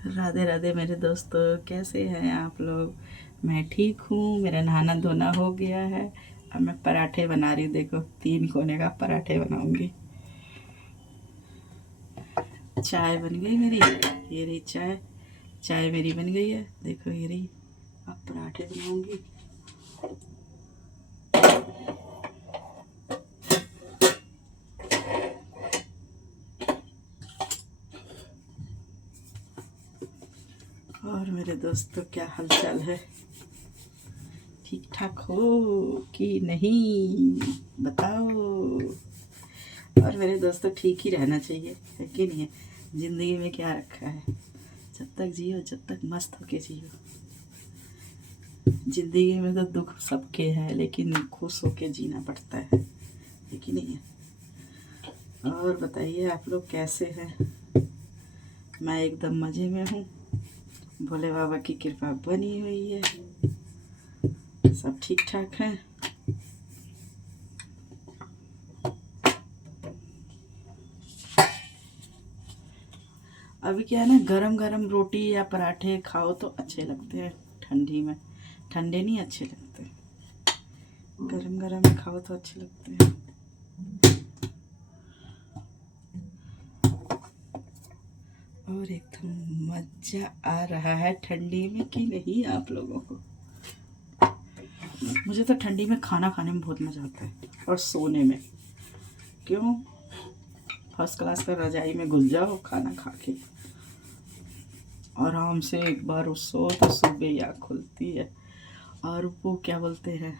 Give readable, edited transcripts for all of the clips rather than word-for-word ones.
राधे राधे मेरे दोस्तों, कैसे हैं आप लोग। मैं ठीक हूँ। मेरा नहाना धोना हो गया है। अब मैं पराठे बना रही हूँ। देखो 3 कोने का पराठे बनाऊंगी। चाय बन गई मेरी। ये रही चाय। चाय मेरी बन गई है। देखो ये रही। अब पराठे बनाऊंगी। और मेरे दोस्तों, क्या हालचाल है। ठीक ठाक हो कि नहीं, बताओ। और मेरे दोस्तों, ठीक ही रहना चाहिए, है कि नहीं है। ज़िंदगी में क्या रखा है। जब तक जियो, जब तक मस्त होके जियो। ज़िंदगी में तो दुख सबके हैं, लेकिन खुश होके जीना पड़ता है कि नहीं है। और बताइए आप लोग कैसे हैं। मैं एकदम मज़े में हूँ। भोले बाबा की कृपा बनी हुई है। सब ठीक ठाक हैं। अभी क्या है ना, गरम गरम रोटी या पराठे खाओ तो अच्छे लगते हैं ठंडी में। ठंडे नहीं अच्छे लगते, गरम गरम खाओ तो अच्छे लगते हैं। और एकदम मज़ा आ रहा है ठंडी में कि नहीं आप लोगों को। मुझे तो ठंडी में खाना खाने में बहुत मज़ा आता है, और सोने में। क्यों। फर्स्ट क्लास का रजाई में घुस जाओ खाना खा के, आराम से एक बार सो तो सुबह आँख खुलती है। और वो क्या बोलते हैं,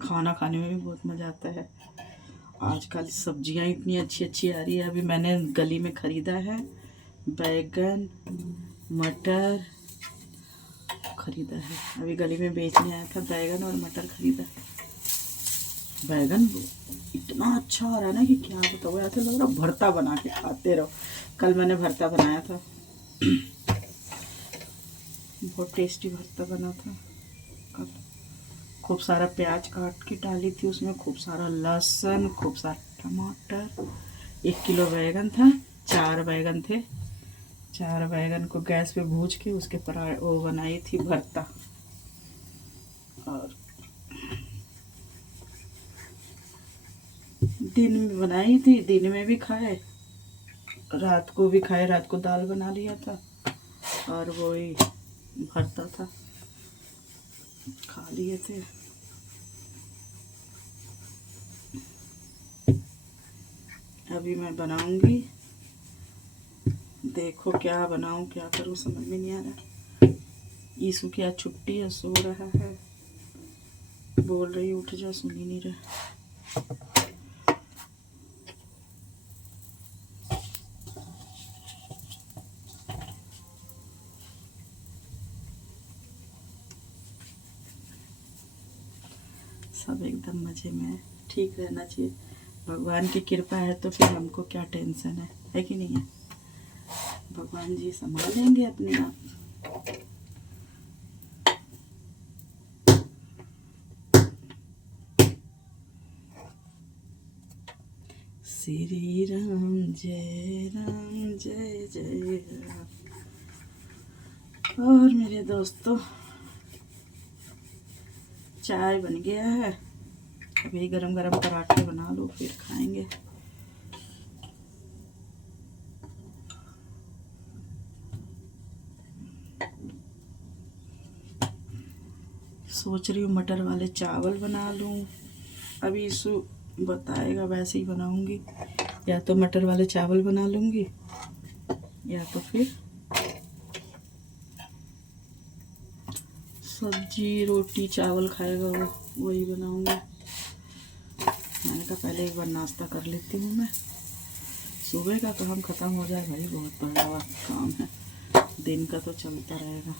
खाना खाने में भी बहुत मज़ा आता है। आजकल सब्जियां इतनी अच्छी अच्छी आ रही है। अभी मैंने गली में ख़रीदा है बैगन, मटर ख़रीदा है। अभी गली में बेचने आया था, बैगन और मटर ख़रीदा है। बैगन इतना अच्छा आ रहा है ना कि क्या बताओ। ऐसे लग रहा भरता बना के खाते रहो। कल मैंने भरता बनाया था, बहुत टेस्टी भरता बना था कल। खूब सारा प्याज काट के डाली थी उसमें, खूब सारा लहसुन, खूब सारा टमाटर। 1 किलो बैगन था, 4 बैगन थे। 4 बैगन को गैस पे भूज के उसके वो बनाई थी भरता। और दिन में बनाई थी, दिन में भी खाए, रात को भी खाए। रात को दाल बना लिया था और वो ही भरता था, खा लिए थे। अभी मैं बनाऊंगी। देखो क्या बनाऊं, क्या करूं, समझ में नहीं आ रहा। ईसु की आज छुट्टी है, सो रहा है। बोल रही उठ जा, सुन ही नहीं रहा। सब एकदम मज़े में है। ठीक रहना चाहिए। भगवान की कृपा है तो फिर हमको क्या टेंशन है कि नहीं है। भगवान जी संभालेंगे अपने आप। श्री राम जय जय राम। और मेरे दोस्तों, चाय बन गया है। अभी गरम गरम पराठे बना लो, फिर खाएंगे। सोच रही हूँ मटर वाले चावल बना लूँ। अभी इसु बताएगा वैसे ही बनाऊंगी। या तो मटर वाले चावल बना लूँगी, या तो फिर सब्जी रोटी चावल खाएगा वो, वही बनाऊंगी। मैंने कहा पहले एक बार नाश्ता कर लेती हूँ मैं। सुबह का काम ख़त्म हो जाए भाई, बहुत बड़ा हुआ काम है। दिन का तो चलता रहेगा।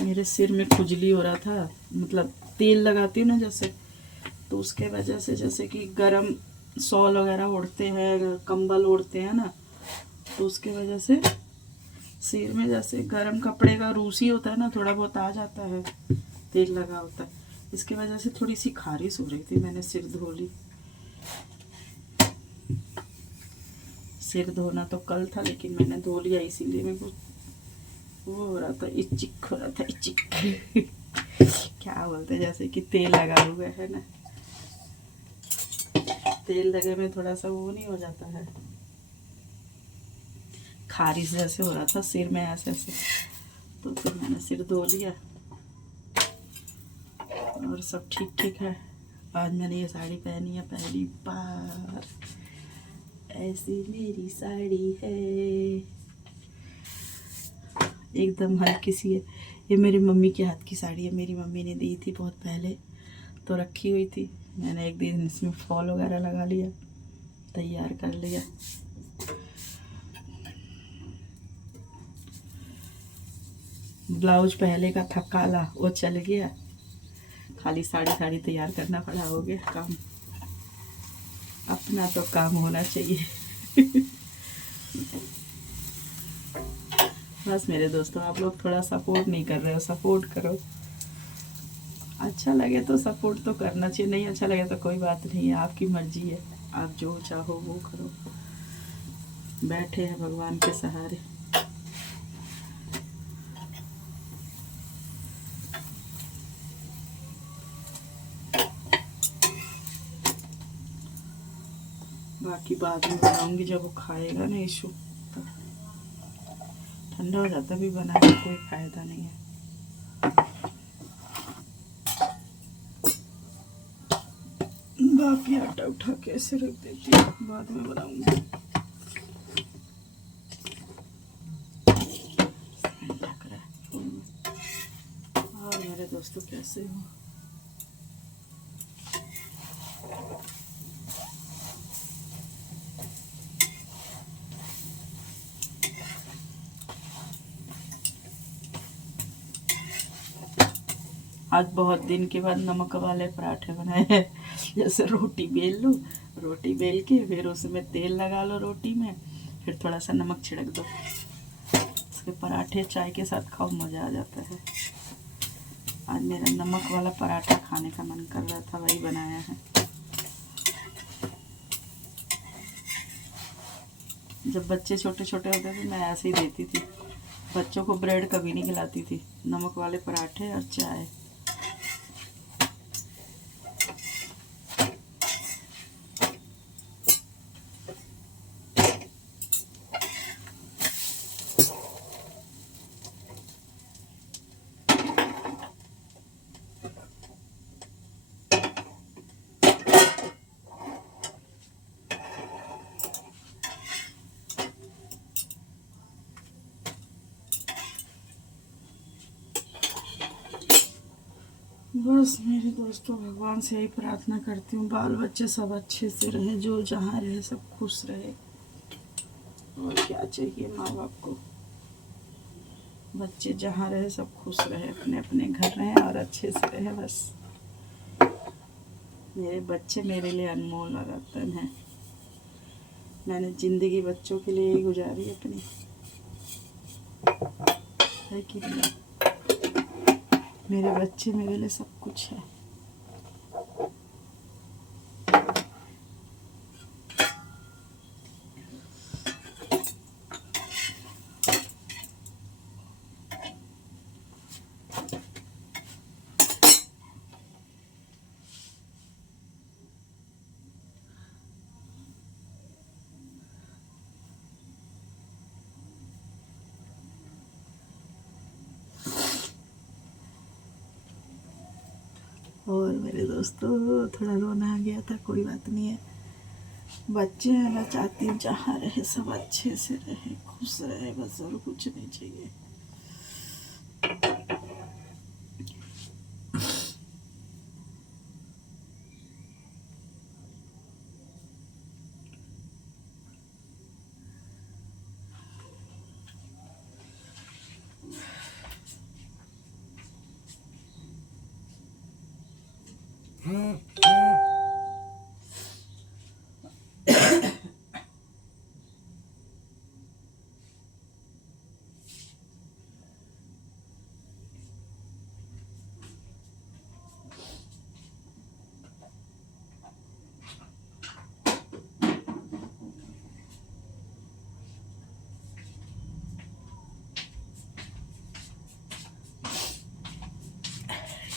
मेरे सिर में खुजली हो रहा था, मतलब तेल लगाती हूँ ना जैसे, तो उसके वजह से, जैसे कि गरम शॉल वगैरह ओढ़ते हैं, कंबल ओढ़ते हैं ना, तो उसके वजह से सिर में जैसे गर्म कपड़े का रूसी होता है ना, थोड़ा बहुत आ जाता है, तेल लगा होता है, इसकी वजह से थोड़ी सी खारिश हो रही थी। मैंने सिर धो ली। सिर धोना तो कल था, लेकिन मैंने धो लिया, इसीलिए मेरे को वो हो रहा था, इचिक हो रहा था, इचिक क्या बोलते हैं, जैसे कि तेल लगा हुआ है ना, तेल लगे में थोड़ा सा वो नहीं हो जाता है, खारिश जैसे हो रहा था सिर में ऐसे ऐसे। तो फिर मैंने सिर धो लिया और सब ठीक ठीक है। आज मैंने ये साड़ी पहनी है पहली बार, ऐसी मेरी साड़ी है, एकदम हल्की सी है। ये मेरी मम्मी के हाथ की साड़ी है, मेरी मम्मी ने दी थी बहुत पहले, तो रखी हुई थी। मैंने एक दिन इसमें फॉल वगैरह लगा लिया, तैयार कर लिया। ब्लाउज पहले का था काला, वो चल गया, खाली साड़ी साड़ी तैयार करना पड़ा, हो गया काम। अपना तो काम होना चाहिए। बस मेरे दोस्तों, आप लोग थोड़ा सपोर्ट नहीं कर रहे हो, सपोर्ट करो। अच्छा लगे तो सपोर्ट तो करना चाहिए, नहीं अच्छा लगे तो कोई बात नहीं है, आपकी मर्जी है, आप जो चाहो वो करो। बैठे हैं भगवान के सहारे। बाकी बाद में बनाऊंगी जब वो खाएगा ना इशू, ठंडा हो जाता भी, बना के कोई फायदा नहीं है। बाकी आटा उठा के ऐसे रख देती हूँ, बाद में बनाऊंगी। और मेरे दोस्तों कैसे हो? आज बहुत दिन के बाद नमक वाले पराठे बनाए हैं। जैसे रोटी बेल लो, रोटी बेल के फिर उसमें तेल लगा लो रोटी में, फिर थोड़ा सा नमक छिड़क दो, उसके पराठे चाय के साथ खाओ, मज़ा आ जाता है। आज मेरा नमक वाला पराठा खाने का मन कर रहा था, वही बनाया है। जब बच्चे छोटे छोटे होते थे मैं ऐसे ही देती थी बच्चों को, ब्रेड कभी नहीं खिलाती थी, नमक वाले पराठे और चाय। बस मेरे दोस्तों, भगवान से यही प्रार्थना करती हूँ, बाल बच्चे सब अच्छे से रहे, जो जहाँ रहे सब खुश रहे। और क्या चाहिए माँ बाप को, बच्चे जहाँ रहे सब खुश रहे, अपने अपने घर रहें और अच्छे से रहे। बस मेरे बच्चे मेरे लिए अनमोल रतन हैं। मैंने ज़िंदगी बच्चों के लिए ही गुजारी अपनी, है कि नहीं? मेरे बच्चे मेरे लिए सब कुछ है। और मेरे दोस्तों, थोड़ा रोना आ गया था, कोई बात नहीं है। बच्चे हैं, मैं चाहती हूँ जहाँ रहे सब अच्छे से रहे, खुश रहे, बस और कुछ नहीं चाहिए।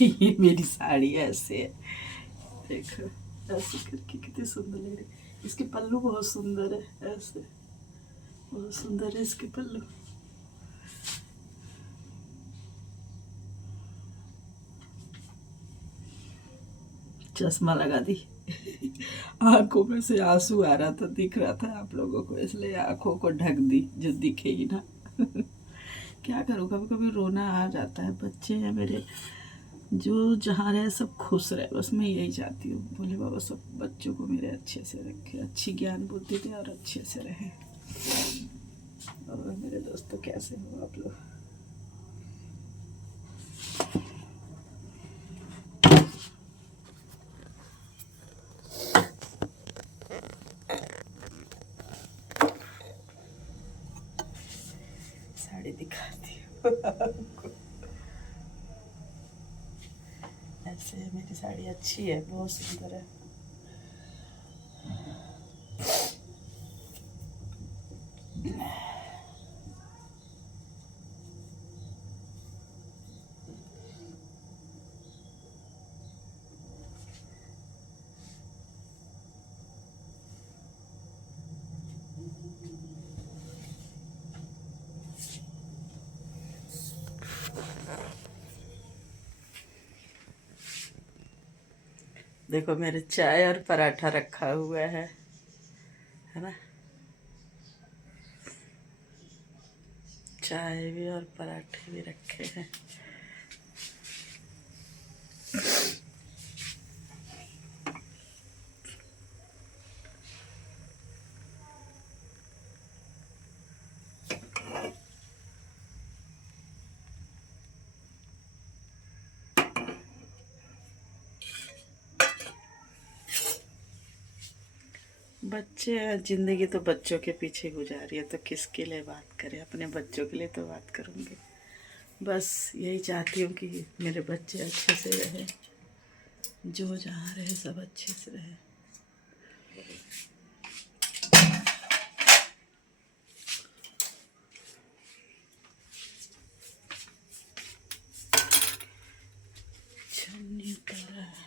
ये मेरी साड़ी ऐसे है, देखो ऐसे करके कितनी सुंदर लग रही है। इसके पल्लू बहुत सुंदर है, ऐसे बहुत सुंदर है इसके पल्लू। चश्मा लगा दी। आंखों में से आंसू आ रहा था, दिख रहा था आप लोगों को, इसलिए आंखों को ढक दी जो दिखेगी ना। क्या करूँ, कभी कभी रोना आ जाता है। बच्चे हैं मेरे, जो जहाँ रहे सब खुश रहे, बस मैं यही चाहती हूँ। बोले बाबा सब बच्चों को मेरे अच्छे से रखे, अच्छी ज्ञान बुद्धि दे और अच्छे से रहे। और मेरे दोस्तों कैसे हो आप लोग? साड़ी दिखाती हूँ आपको। ऐसे मेरी साड़ी अच्छी है, बहुत सुंदर है। देखो मेरे चाय और पराठा रखा हुआ है ना, चाय भी और पराठे भी रखे हैं। बच्चे हैं, जिंदगी तो बच्चों के पीछे गुजारी है, तो किसके लिए बात करें, अपने बच्चों के लिए तो बात करूँगी। बस यही चाहती हूँ कि मेरे बच्चे अच्छे से रहे, जो जहाँ रहे सब अच्छे से रहे। छन्नी उतारा है।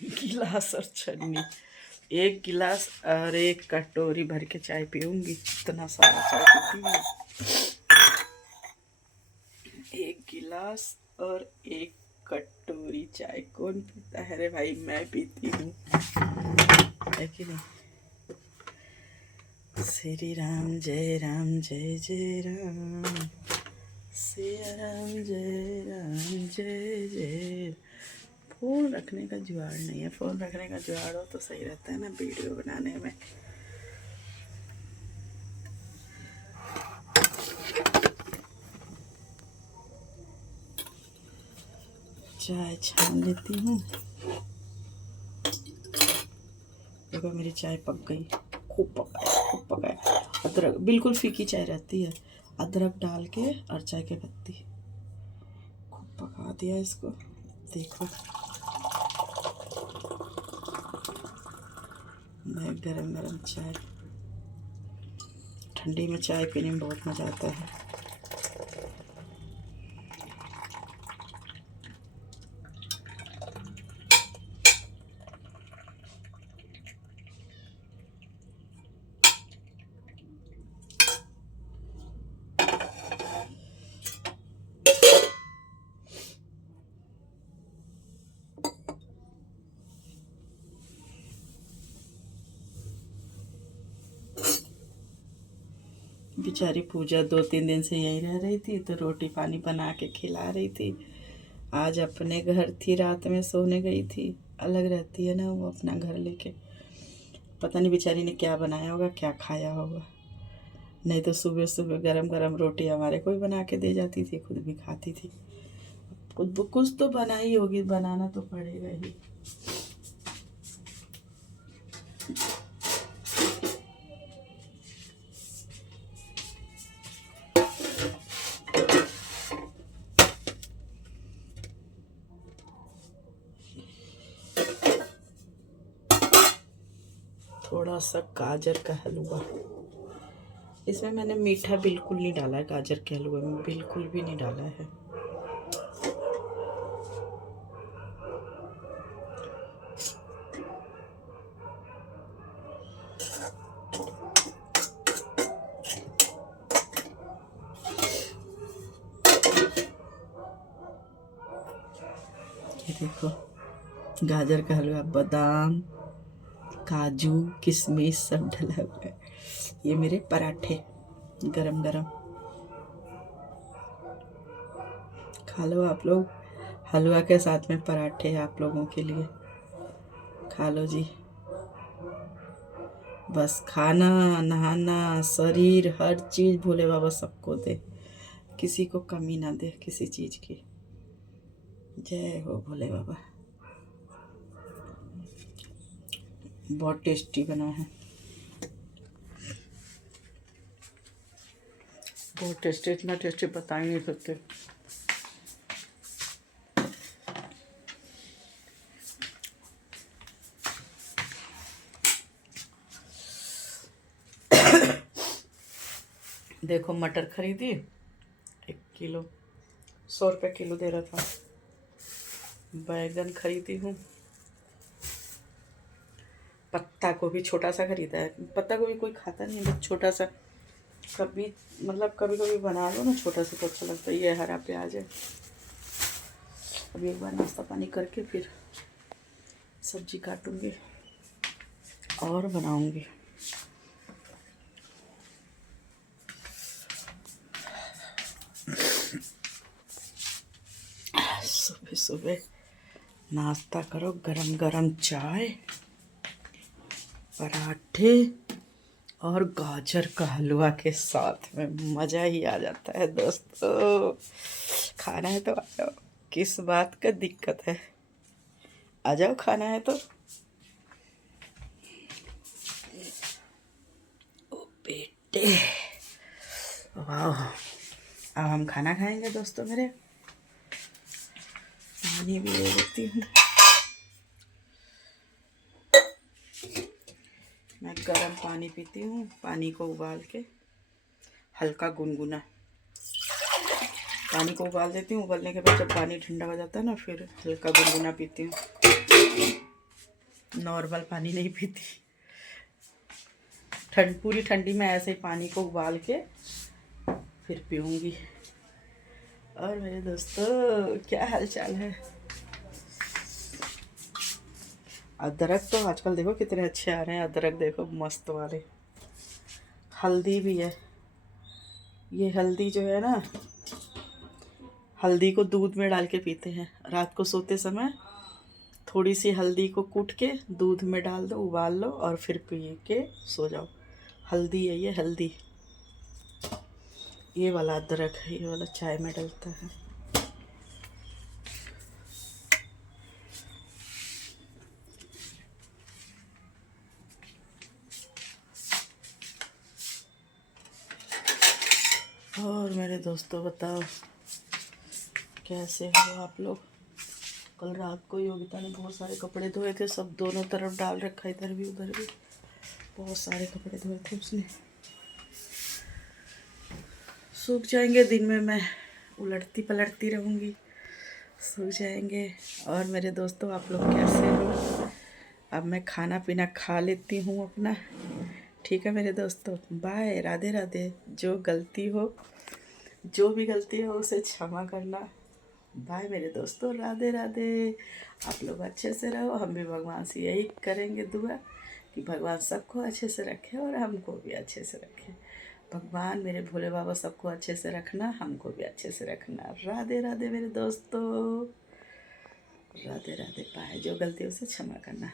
गिलास और छन्नी, एक गिलास और एक कटोरी भर के चाय पीऊंगी। इतना सारा चाय पीती हूँ। एक गिलास और एक कटोरी चाय कौन पीता है रे भाई? मैं पीती हूँ, है कि नहीं? श्री राम जय राम, जय जय राम, सिया राम जय राम, जय जय। फ़ोन रखने का जुगाड़ नहीं है, फ़ोन रखने का जुगाड़ हो तो सही रहता है ना वीडियो बनाने में। चाय छान लेती हूँ। देखो मेरी चाय पक गई, खूब पकाए, खूब पकाए। अदरक, बिल्कुल फीकी चाय रहती है, अदरक डाल के और चाय की पत्ती, खूब पका दिया इसको। देखो मैं गरम गरम चाय, ठंडी में चाय पीने में बहुत मज़ा आता है। बेचारी पूजा 2-3 दिन से यहीं रह रही थी, तो रोटी पानी बना के खिला रही थी। आज अपने घर थी, रात में सोने गई थी। अलग रहती है ना वो अपना घर लेके। पता नहीं बेचारी ने क्या बनाया होगा, क्या खाया होगा। नहीं तो सुबह सुबह गरम गरम रोटी हमारे को भी बना के दे जाती थी, खुद भी खाती थी। कुछ तो बनाई होगी, बनाना तो पड़ेगा ही। थोड़ा सा गाजर का हलवा। इसमें मैंने मीठा बिल्कुल नहीं डाला है, गाजर के हलवे में बिल्कुल भी नहीं डाला है। ये देखो गाजर का हलवा, बादाम, काजू, किशमिश सब डला हुआ है। ये मेरे पराठे गरम गरम खा लो आप लोग। हलवा के साथ में पराठे आप लोगों के लिए, खा लो जी। बस खाना, नहाना, शरीर, हर चीज़ भोले बाबा सबको दे, किसी को कमी ना दे किसी चीज़ की। जय हो भोले बाबा। बहुत टेस्टी बना है, बहुत टेस्टी, इतना टेस्टी बता ही नहीं सकते। देखो मटर खरीदी 1 किलो, 100 रुपये किलो दे रहा था। बैगन खरीदी हूँ, पत्ता गोभी छोटा सा खरीदा है। पत्ता गोभी कोई खाता नहीं है, बस छोटा सा, कभी मतलब कभी कभी बना लो ना छोटा सा तो अच्छा लगता है। ये हरा प्याज है। अभी एक बार नाश्ता पानी करके फिर सब्जी काटूंगी और बनाऊंगी। सुबह सुबह नाश्ता करो, गरम गरम चाय, पराठे और गाजर का हलवा के साथ में मज़ा ही आ जाता है दोस्तों। खाना है तो आ जाओ, किस बात का दिक्कत है, आ जाओ खाना है तो। ओ बेटे, वाह। अब हम खाना खाएंगे दोस्तों मेरे। पानी भी ले लेती हूँ मैं, गर्म पानी पीती हूँ। पानी को उबाल के हल्का गुनगुना पानी को उबाल देती हूँ। उबलने के बाद जब पानी ठंडा हो जाता है ना, फिर हल्का गुनगुना पीती हूँ। नॉर्मल पानी नहीं पीती। पूरी ठंडी में ऐसे ही पानी को उबाल के फिर पीऊँगी। और मेरे दोस्तों क्या हाल चाल है। अदरक तो आजकल देखो कितने अच्छे आ रहे हैं। अदरक देखो मस्त वाले। हल्दी भी है। ये हल्दी जो है ना, हल्दी को दूध में डाल के पीते हैं। रात को सोते समय थोड़ी सी हल्दी को कूट के दूध में डाल दो, उबाल लो और फिर पी के सो जाओ। हल्दी है ये, हल्दी। ये वाला अदरक है, ये वाला चाय में डलता है। और मेरे दोस्तों बताओ कैसे हो आप लोग। कल रात को योगिता ने बहुत सारे कपड़े धोए थे, सब दोनों तरफ डाल रखा, इधर भी उधर भी। बहुत सारे कपड़े धोए थे उसने। सूख जाएंगे, दिन में मैं उलटती पलटती रहूँगी, सूख जाएंगे। और मेरे दोस्तों आप लोग कैसे हो। अब मैं खाना पीना खा लेती हूँ अपना, ठीक है मेरे दोस्तों। बाय, राधे राधे। जो भी गलती हो उसे क्षमा करना। बाय मेरे दोस्तों, राधे राधे। आप लोग अच्छे से रहो। हम भी भगवान से यही करेंगे दुआ कि भगवान सबको अच्छे से रखे और हमको भी अच्छे से रखे। भगवान मेरे भोले बाबा सबको अच्छे से रखना, हमको भी अच्छे से रखना। राधे राधे मेरे दोस्तों, राधे राधे। बाय। जो गलती उसे क्षमा करना।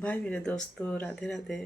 बाय मेरे दोस्तों, राधे राधे।